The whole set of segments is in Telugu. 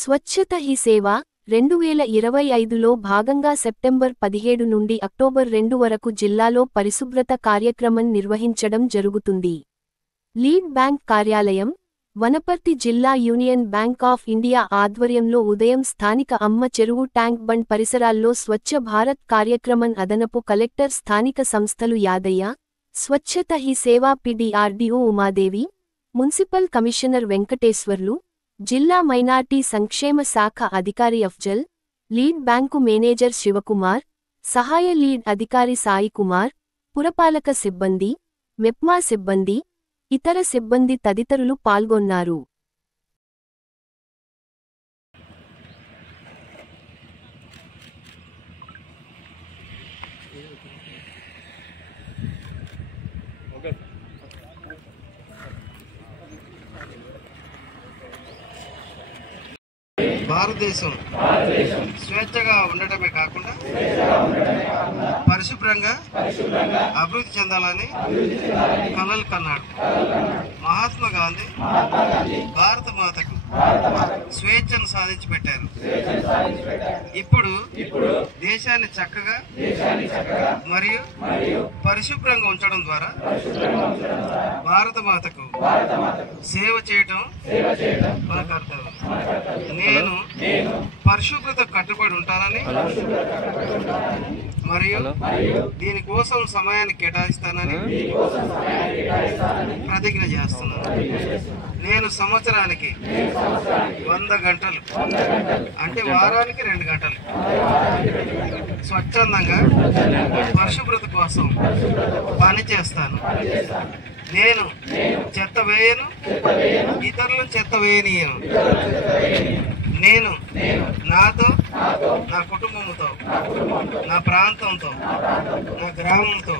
స్వచ్ఛత హీ సేవ 2025లో భాగంగా సెప్టెంబర్ 17 నుండి అక్టోబర్ 2 వరకు జిల్లాలో పరిశుభ్రత కార్యక్రమం నిర్వహించడం జరుగుతుంది. లీడ్ బ్యాంక్ కార్యాలయం, వనపర్తి జిల్లా యూనియన్ బ్యాంక్ ఆఫ్ ఇండియా ఆధ్వర్యంలో ఉదయం స్థానిక అమ్మ చెరువు ట్యాంక్ బండ్ పరిసరాల్లో స్వచ్ఛ భారత్ కార్యక్రమం అదనపు కలెక్టర్ స్థానిక సంస్థలు యాదయ్య, స్వచ్ఛత Hi Seva PDRDO Umadevi, municipal commissioner Venkateswarlu, జిల్లా మైనార్టీ సంక్షేమ శాఖ అధికారి Afzal, lead bank manager Sivakumar, సహాయ లీడ్ అధికారి సాయి కుమార్, పురపాలక సిబ్బంది, మెప్మా సిబ్బంది, ఇతర సిబ్బంది తదితరులు పాల్గొన్నారు. భారతదేశం స్వేచ్ఛగా ఉండటమే కాకుండా పరిశుభ్రంగా అభివృద్ధి చెందాలని కలలు కన్నాడు. మహాత్మా గాంధీ భారత మాతకు స్వేచ్ఛను సాధించి పెట్టారు. ఇప్పుడు దేశాన్ని చక్కగా మరియు పరిశుభ్రంగా ఉంచడం ద్వారా భారత మాతకు సేవ చేయటం మన కర్తవ్యం. నేను పరిశుభ్రత కట్టుబడి ఉంటానని మరియు దీనికోసం సమయాన్ని కేటాయిస్తానని ప్రతిజ్ఞ చేస్తున్నాను. నేను సంవత్సరానికి 100 గంటలు అంటే వారానికి 2 గంటలు స్వచ్ఛందంగా పరిశుభ్రత కోసం పని చేస్తాను. నేను చెత్త వేయను, ఇతరులను చెత్త వేయనీయను. నేను నాతో, నా కుటుంబంతో, నా ప్రాంతంతో, నా గ్రామంతో,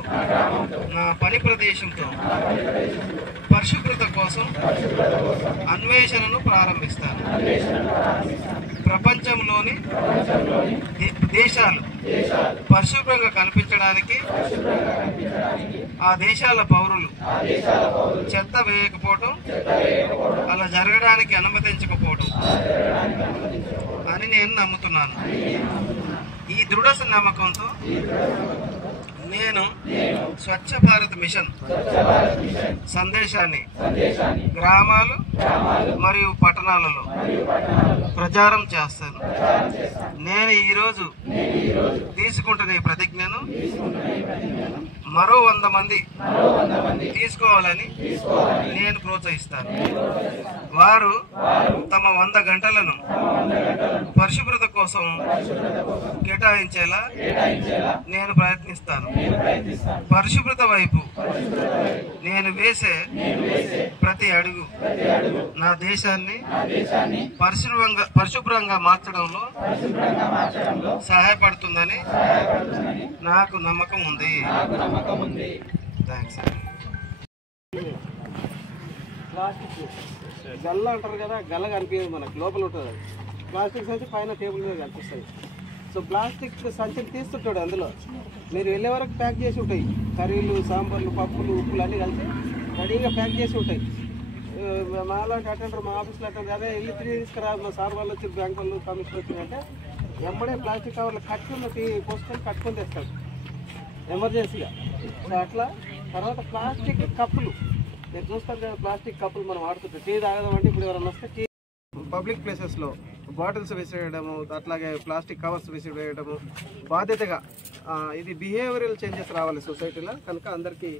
నా పని ప్రదేశంతో పరిశుభ్రత కోసం అన్వేషణను ప్రారంభిస్తాను. ప్రపంచంలోని దేశాలు పరిశుభ్రంగా కనిపించడానికి ఆ దేశాల పౌరులు చెత్త వేయకపోవటం, అలా జరగడానికి అనుమతించకపోవటం అని నేను నమ్ముతున్నాను. ఈ దృఢ నమ్మకంతో నేను స్వచ్ఛ భారత్ మిషన్ సందేశాన్ని గ్రామాలు మరియు పట్టణాలలో ప్రచారం చేస్తాను. నేను ఈరోజు తీసుకుంటున్న ఈ ప్రతిజ్ఞను మరో 100 మంది తీసుకోవాలని నేను ప్రోత్సహిస్తాను. వారు తమ 100 గంటలను పరిశుభ్రత కోసం కేటాయించేలా నేను ప్రయత్నిస్తాను. పరిశుభ్రత వైపు నేను వేసే ప్రతి అడుగు నా దేశాన్ని పరిశుభ్రంగా మార్చడంలో సహాయపడుతుందని నాకు నమ్మకం ఉంది. ప్లాస్టిక్ గల్ల అంటారు కదా, గల్ల కనిపించదు మనకు, లోపల ఉంటుంది. ప్లాస్టిక్ సంచి పైన టేబుల్ మీద కనిపిస్తుంది. సో ప్లాస్టిక్ సంచిని తీస్తుంటాడు. అందులో మీరు వెళ్ళే వరకు ప్యాక్ చేసి ఉంటాయి. కర్రీలు, సాంబార్లు, పప్పులు, ఉప్పులు అన్నీ కలిసి రెడీగా ప్యాక్ చేసి ఉంటాయి. మాలాంటి అటెండర్, మా ఆఫీస్లో అటెండర్ అదే వెళ్ళి తీసుకురా, మా సార్ వాళ్ళు వచ్చి, బ్యాంక్ వాళ్ళు, కమిషన్ వచ్చిందంటే వెంబడే ప్లాస్టిక్ కవర్లు కట్టుకుని పోసుకొని కట్టుకొని తెస్తాడు ఎమర్జెన్సీగా. సో అట్లా తర్వాత ప్లాస్టిక్ కప్పులు మీరు చూస్తారు కదా, ప్లాస్టిక్ కప్పులు మనం వాడుతుంటాం. టీ తాగదామంటే ఇప్పుడు ఎవరైనా వస్తే టీ పబ్లిక్ ప్లేసెస్లో బాటిల్స్ విసిరేయడము, అట్లాగే ప్లాస్టిక్ కవర్స్ విసిరేయడము బాధ్యతగా, ఇది బిహేవియరల్ చేంజెస్ రావాలి సొసైటీలో. కనుక అందరికీ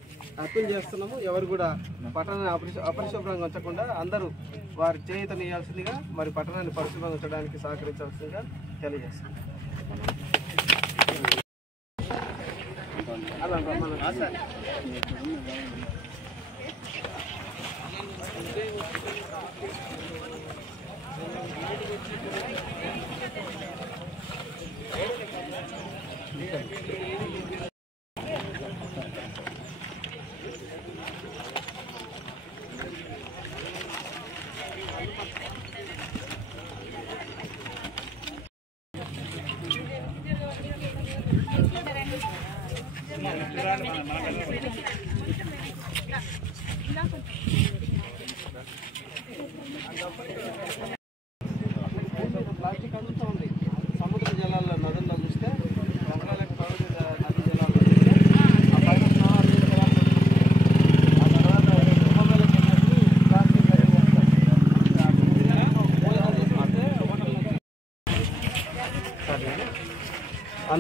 అప్పీల్ చేస్తున్నాము. ఎవరు కూడా పట్టణాన్ని అపరిశుభ్రంగా ఉంచకుండా అందరూ వారి చేయూతనియాల్సిందిగా, మరి పట్టణాన్ని పరిశుభ్రంగా ఉంచడానికి సహకరించాల్సిందిగా తెలియజేస్తున్నాం.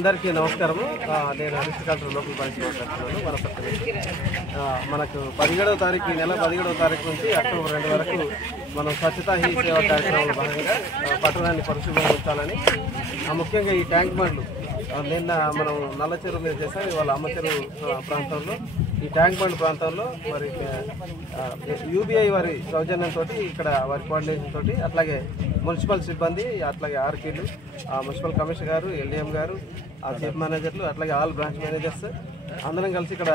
అందరికీ నమస్కారము. నేను అడిషనల్ కలెక్టర్ లోకల్ పాలసీ మాట్లాడుతున్నాను వనపర్తి. మనకు 17వ తారీఖు, ఈ నెల 17వ తారీఖు నుంచి అక్టోబర్ 2 వరకు మనం స్వచ్ఛతా హీ సేవా కార్యక్రమంలో భాగంగా పట్టణాన్ని పరిశుభ్రంగా ఉంచాలని, ముఖ్యంగా ఈ ట్యాంక్ బండ్లు నిన్న మనం నల్ల చెరువు మీద చేసాం. ఇవాళ అమ్మ చెరువు ప్రాంతంలో, ఈ ట్యాంక్ బండ్ ప్రాంతంలో మరి యూబీఐ వారి సౌజన్యంతో, ఇక్కడ వారి కోఆర్డినేషన్ తోటి, అట్లాగే మున్సిపల్ సిబ్బంది, అట్లాగే ఆర్పీలు, మున్సిపల్ కమిషనర్ గారు, ఎల్డీఎం గారు, చీఫ్ మేనేజర్లు, అట్లాగే ఆల్ బ్రాంచ్ మేనేజర్స్ అందరం కలిసి ఇక్కడ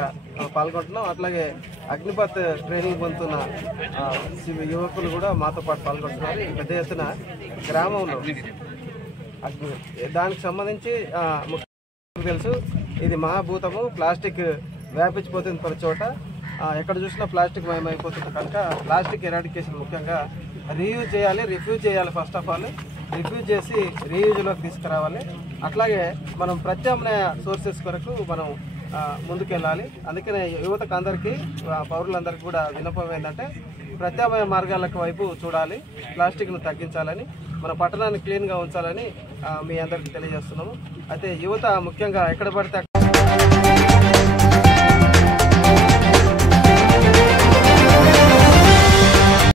పాల్గొంటున్నాం. అట్లాగే అగ్నిపత్ ట్రైనింగ్ పొందుతున్న యువకులు కూడా మాతో పాటు పాల్గొంటున్నారు. పెద్ద ఎత్తున గ్రామంలో దానికి సంబంధించి తెలుసు, ఇది మహాభూతము. ప్లాస్టిక్ వ్యాపించిపోతుంది ప్రతి చోట, ఎక్కడ చూసినా ప్లాస్టిక్ మయమైపోతుంది. కనుక ప్లాస్టిక్ ఎరాడికేషన్ ముఖ్యంగా రీయూజ్ చేయాలి, రిఫ్యూజ్ చేయాలి. ఫస్ట్ ఆఫ్ ఆల్ రిఫ్యూజ్ చేసి రీయూజ్లోకి తీసుకురావాలి. అట్లాగే మనం ప్రత్యామ్నాయ సోర్సెస్ కొరకు మనం ముందుకెళ్ళాలి. అందుకనే యువతకు అందరికీ, పౌరులందరికీ కూడా విన్నపం ఏంటంటే ప్రత్యామ్నాయ మార్గాలకు వైపు చూడాలి, ప్లాస్టిక్ను తగ్గించాలని, మన పట్టణాన్ని క్లీన్గా ఉంచాలని మీ అందరికీ తెలియజేస్తున్నాము. అయితే యువత ముఖ్యంగా ఎక్కడ పడితే